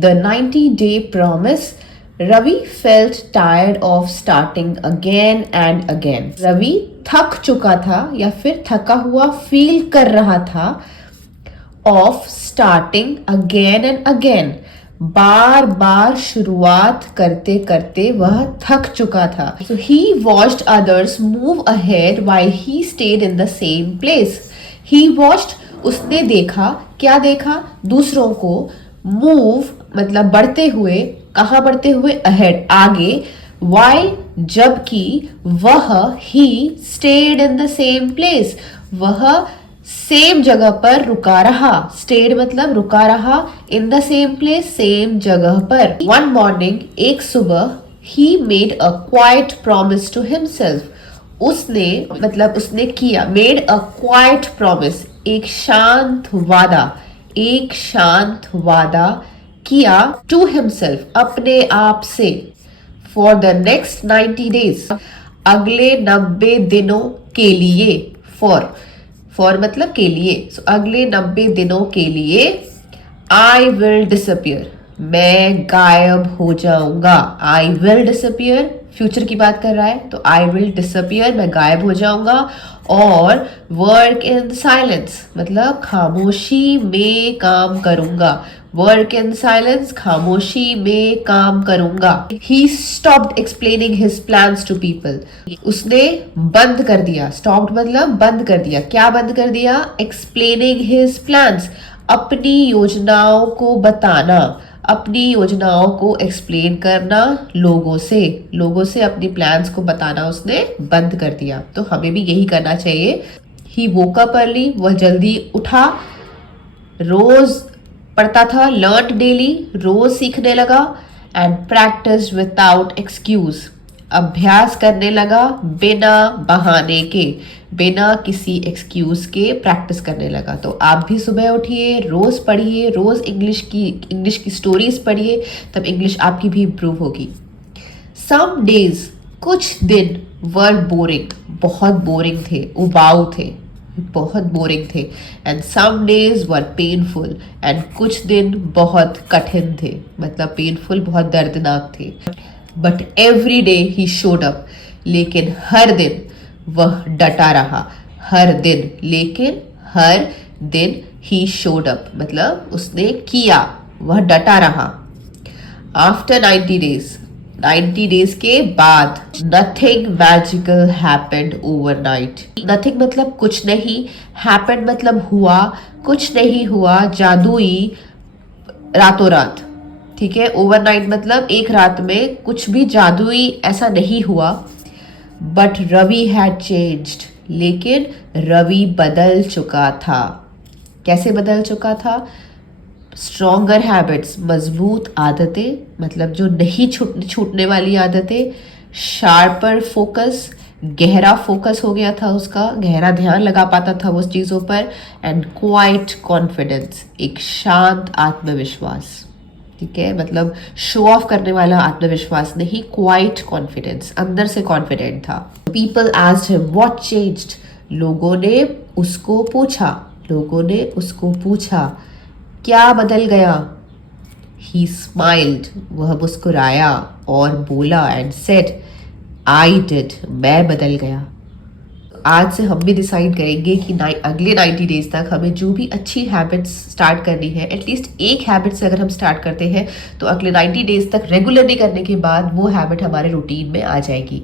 The 90-day promise. Ravi felt tired of starting again and again. Ravi थक चुका था या फिर थका हुआ फील कर रहा था of starting again and again. बार बार शुरुआत करते करते वह थक चुका था. So he watched others move ahead while he stayed in the same place. He watched, उसने देखा, क्या देखा? दूसरों को move मतलब बढ़ते हुए, कहाँ बढ़ते हुए? ahead, आगे. while जबकि वह he stayed in the same place, वह सेम जगह पर रुका रहा. stayed मतलब रुका रहा. in the same place, same जगह पर. one morning, एक सुबह, he made a quiet promise to himself. उसने मतलब उसने किया, made a quiet promise, एक शांत वादा, एक शांत वादा किया to himself, अपने आप से. for the next 90 days, अगले 90 दिनों के लिए. for मतलब के लिए. so, अगले 90 दिनों के लिए I will disappear, मैं गायब हो जाऊंगा. I will disappear, फ्यूचर की बात कर रहा है, तो I will disappear, मैं गायब हो जाऊंगा. और work in silence मतलब खामोशी में काम करूंगा. work in silence, खामोशी में काम करूंगा. He stopped explaining his plans to people. उसने बंद कर दिया. stopped मतलब बंद कर दिया. क्या बंद कर दिया? explaining his plans, अपनी योजनाओं को बताना, अपनी योजनाओं को एक्सप्लेन करना लोगों से अपनी प्लान्स को बताना उसने बंद कर दिया. तो हमें भी यही करना चाहिए. ही woke up early, वह जल्दी उठा, रोज पढ़ता था, लर्न डेली, रोज सीखने लगा. एंड प्रैक्टिस विदाउट एक्सक्यूज, अभ्यास करने लगा बिना बहाने के, बिना किसी एक्सक्यूज के प्रैक्टिस करने लगा. तो आप भी सुबह उठिए, रोज पढ़िए, रोज इंग्लिश की स्टोरीज पढ़िए, तब इंग्लिश आपकी भी इम्प्रूव होगी. सम डेज, कुछ दिन, वर बोरिंग, बहुत बोरिंग थे, उबाऊ थे, बहुत बोरिंग थे. And some days were painful, and कुछ दिन बहुत कठिन थे, मतलब पेनफुल बहुत दर्दनाक थे. But every day he showed up, लेकिन हर दिन वह डटा रहा. हर दिन, लेकिन हर दिन ही शोड अप मतलब उसने किया, वह डटा रहा. आफ्टर 90 डेज, 90 डेज के बाद, nothing magical happened overnight. Nothing मतलब कुछ नहीं, हैपेंड मतलब हुआ, कुछ नहीं हुआ जादुई रातों रात. ठीक है. ओवरनाइट मतलब एक रात में, कुछ भी जादुई ऐसा नहीं हुआ. बट रवि हैड चेंज्ड, लेकिन रवि बदल चुका था. कैसे बदल चुका था? स्ट्रॉन्गर हैबिट्स, मजबूत आदतें, मतलब जो नहीं छूटने वाली आदतें. शार्पर फोकस, गहरा फोकस हो गया था उसका, गहरा ध्यान लगा पाता था उस चीज़ों पर. एंड क्वाइट कॉन्फिडेंस, एक शांत आत्मविश्वास. ठीक है. मतलब शो ऑफ करने वाला आत्मविश्वास नहीं, क्वाइट कॉन्फिडेंस, अंदर से कॉन्फिडेंट था. People asked him what changed, लोगों ने उसको पूछा क्या बदल गया. ही स्माइल्ड, वह मुस्कुराया और बोला, एंड सेड आई डिड, मैं बदल गया. आज से हम भी डिसाइड करेंगे कि अगले 90 डेज तक हमें जो भी अच्छी हैबिट्स स्टार्ट करनी है, एटलीस्ट एक हैबिट से अगर हम स्टार्ट करते हैं तो अगले 90 डेज तक रेगुलरली करने के बाद वो हैबिट हमारे रूटीन में आ जाएगी.